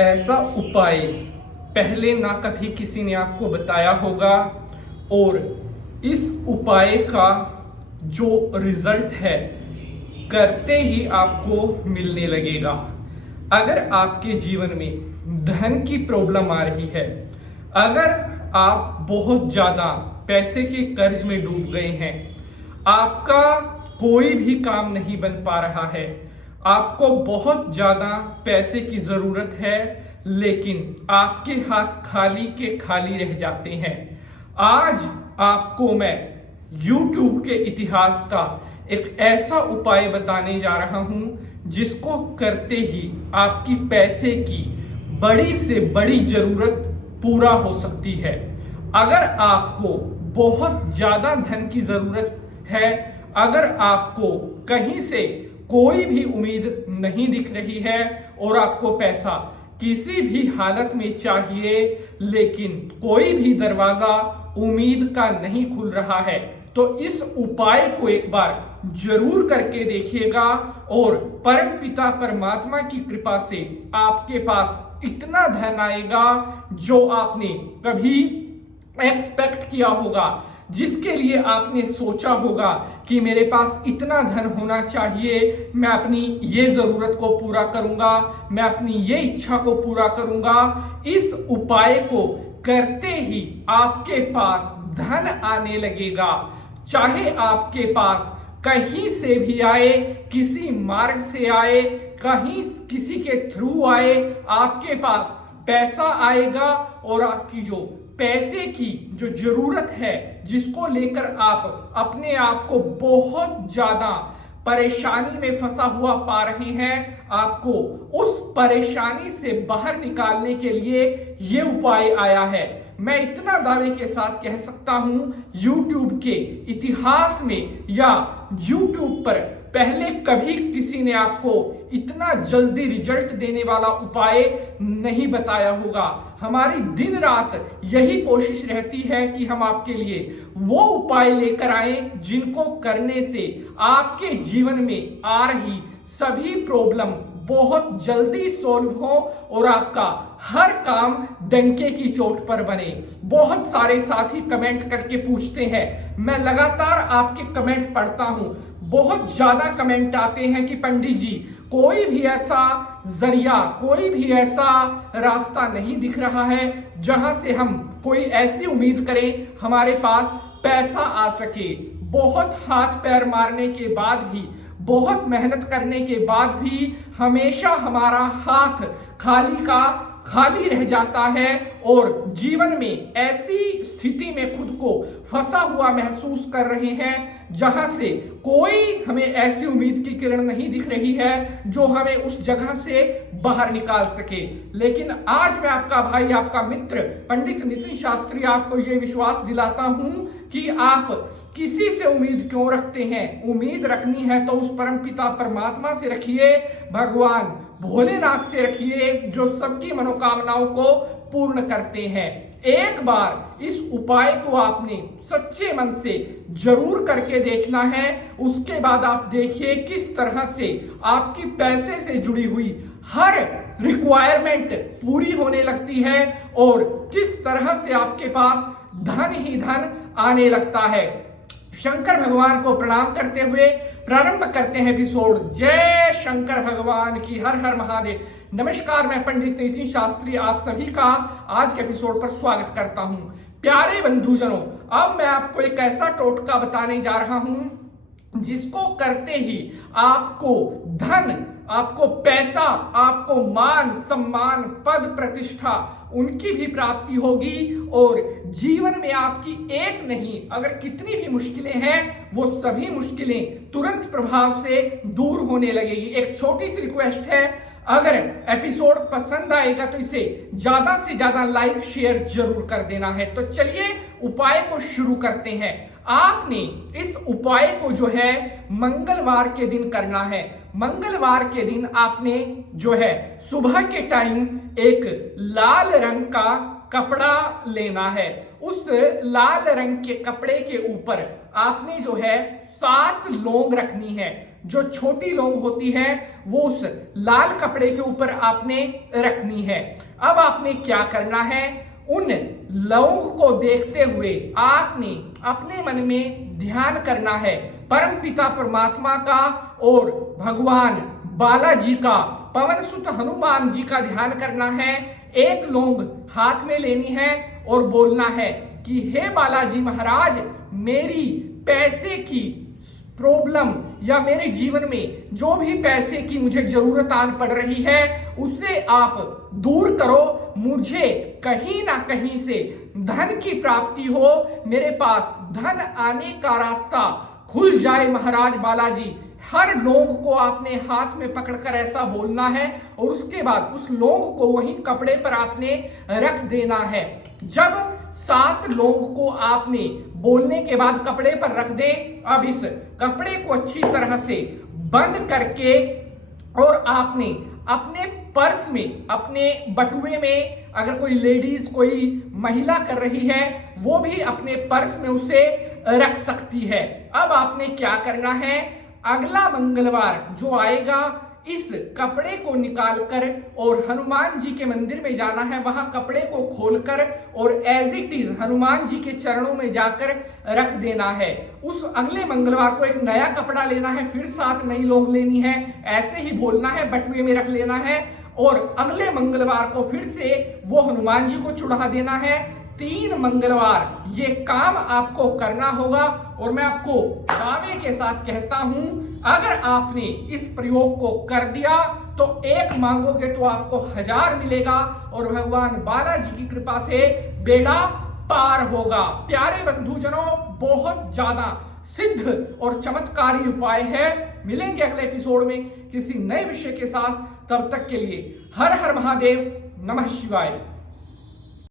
ऐसा उपाय पहले ना कभी किसी ने आपको बताया होगा और इस उपाय का जो रिजल्ट है करते ही आपको मिलने लगेगा। अगर आपके जीवन में धन की प्रॉब्लम आ रही है, अगर आप बहुत ज्यादा पैसे के कर्ज में डूब गए हैं, आपका कोई भी काम नहीं बन पा रहा है, आपको बहुत ज्यादा पैसे की जरूरत है लेकिन आपके हाथ खाली के खाली रह जाते हैं, आज आपको मैं YouTube के इतिहास का एक ऐसा उपाय बताने जा रहा हूं जिसको करते ही आपकी पैसे की बड़ी से बड़ी जरूरत पूरा हो सकती है। अगर आपको बहुत ज्यादा धन की जरूरत है, अगर आपको कहीं से कोई भी उम्मीद नहीं दिख रही है और आपको पैसा किसी भी हालत में चाहिए लेकिन कोई भी दरवाजा उम्मीद का नहीं खुल रहा है, तो इस उपाय को एक बार जरूर करके देखिएगा और परमपिता परमात्मा की कृपा से आपके पास इतना धन आएगा जो आपने कभी एक्सपेक्ट किया होगा, जिसके लिए आपने सोचा होगा कि मेरे पास इतना धन होना चाहिए, मैं अपनी ये जरूरत को पूरा करूंगा, मैं अपनी ये इच्छा को पूरा करूंगा। इस उपाय को करते ही आपके पास धन आने लगेगा, चाहे आपके पास कहीं से भी आए, किसी मार्ग से आए, कहीं किसी के थ्रू आए, आपके पास पैसा आएगा और आपकी जो पैसे की जो जरूरत है, जिसको लेकर आप अपने आप को बहुत ज्यादा परेशानी में फंसा हुआ पा रहे हैं, आपको उस परेशानी से बाहर निकालने के लिए ये उपाय आया है। मैं इतना दावे के साथ कह सकता हूं, YouTube के इतिहास में या YouTube पर पहले कभी किसी ने आपको इतना जल्दी रिजल्ट देने वाला उपाय नहीं बताया होगा। हमारी दिन रात यही कोशिश रहती है कि हम आपके लिए वो उपाय लेकर आए जिनको करने से आपके जीवन में आ रही सभी प्रॉब्लम बहुत जल्दी सॉल्व हो और आपका हर काम डंके की चोट पर बने। बहुत सारे साथी कमेंट करके पूछते हैं, मैं लगातार आपके कमेंट पढ़ता हूं, बहुत ज्यादा कमेंट आते हैं कि पंडित जी कोई भी ऐसा जरिया, कोई भी ऐसा रास्ता नहीं दिख रहा है जहां से हम कोई ऐसी उम्मीद करें हमारे पास पैसा आ सके। बहुत हाथ पैर मारने के बाद भी, बहुत मेहनत करने के बाद भी हमेशा हमारा हाथ खाली का खाली रह जाता है और जीवन में ऐसी स्थिति में खुद को फंसा हुआ महसूस कर रहे हैं जहां से कोई हमें ऐसी उम्मीद की किरण नहीं दिख रही है जो हमें उस जगह से बाहर निकाल सके। लेकिन आज मैं आपका भाई, आपका मित्र पंडित नितिन शास्त्री आपको यह विश्वास दिलाता हूं कि आप किसी से उम्मीद क्यों रखते हैं, उम्मीद रखनी है तो उस परमपिता परमात्मा से रखिए, भगवान भोलेनाथ से रखिए जो सबकी मनोकामनाओं को पूर्ण करते हैं। एक बार इस उपाय को आपने सच्चे मन से जरूर करके देखना है, उसके बाद आप देखिए किस तरह से आपकी पैसे से जुड़ी हुई हर रिक्वायरमेंट पूरी होने लगती है और किस तरह से आपके पास धन ही धन आने लगता है। शंकर भगवान को प्रणाम करते हुए प्रारंभ करते हैं एपिसोड। जय शंकर भगवान की, हर हर महादेव। नमस्कार, मैं पंडित नितिन शास्त्री आप सभी का आज के एपिसोड पर स्वागत करता हूं। प्यारे बंधुजनों, अब मैं आपको एक ऐसा टोटका बताने जा रहा हूं जिसको करते ही आपको धन, आपको पैसा, आपको मान सम्मान, पद प्रतिष्ठा उनकी भी प्राप्ति होगी और जीवन में आपकी एक नहीं, अगर कितनी भी मुश्किलें हैं वो सभी मुश्किलें तुरंत प्रभाव से दूर होने लगेगी। एक छोटी सी रिक्वेस्ट है, अगर एपिसोड पसंद आएगा तो इसे ज्यादा से ज्यादा लाइक शेयर जरूर कर देना है। तो चलिए उपाय को शुरू करते हैं। आपने इस उपाय को जो है मंगलवार के दिन करना है। मंगलवार के दिन आपने जो है सुबह के टाइम एक लाल रंग का कपड़ा लेना है। उस लाल रंग के कपड़े के ऊपर आपने जो है 7 लौंग रखनी है। जो छोटी लौंग होती है वो उस लाल कपड़े के ऊपर आपने रखनी है। अब आपने क्या करना है, उन लौंग को देखते हुए आपने अपने मन में ध्यान करना है परम पिता परमात्मा का और भगवान बालाजी का, पवन सुत हनुमान जी का ध्यान करना है। एक लौंग हाथ में लेनी है और बोलना है कि हे बालाजी महाराज, मेरी पैसे की प्रॉब्लम या मेरे जीवन में जो भी पैसे की मुझे जरूरत आज पड़ रही है उसे आप दूर करो। मुझे कहीं ना कहीं से धन की प्राप्ति हो, मेरे पास धन आने का रास्ता खुल जाए महाराज बालाजी। हर लौंग को आपने हाथ में पकड़कर ऐसा बोलना है और उसके बाद उस लौंग को वहीं कपड़े पर आपने रख देना है। जब 7 लौंग को आपने बोलने के बाद कपड़े पर रख दे, अब इस कपड़े को अच्छी तरह से बंद करके और आपने अपने पर्स में, अपने बटुए में, अगर कोई लेडीज कोई महिला कर रही है वो भी अपने पर्स में उसे रख सकती है। अब आपने क्या करना है, अगला मंगलवार जो आएगा इस कपड़े को निकालकर और हनुमान जी के मंदिर में जाना है, वहां कपड़े को खोलकर और as it is Hanuman ji के चरणों में जाकर रख देना है। उस अगले मंगलवार को एक नया कपड़ा लेना है, फिर 7 नई लौंग लेनी है, ऐसे ही बोलना है, बटुए में रख लेना है और अगले मंगलवार को फिर से वो हनुमान जी को चढ़ा देना है। 3 मंगलवार ये काम आपको करना होगा और मैं आपको दावे के साथ कहता हूं, अगर आपने इस प्रयोग को कर दिया तो 1 मांगोगे तो आपको 1000 मिलेगा और भगवान बालाजी की कृपा से बेड़ा पार होगा। प्यारे बंधुजनों, बहुत ज्यादा सिद्ध और चमत्कारी उपाय है। मिलेंगे अगले एपिसोड में किसी नए विषय के साथ, तब तक के लिए हर हर महादेव, नमः शिवाय।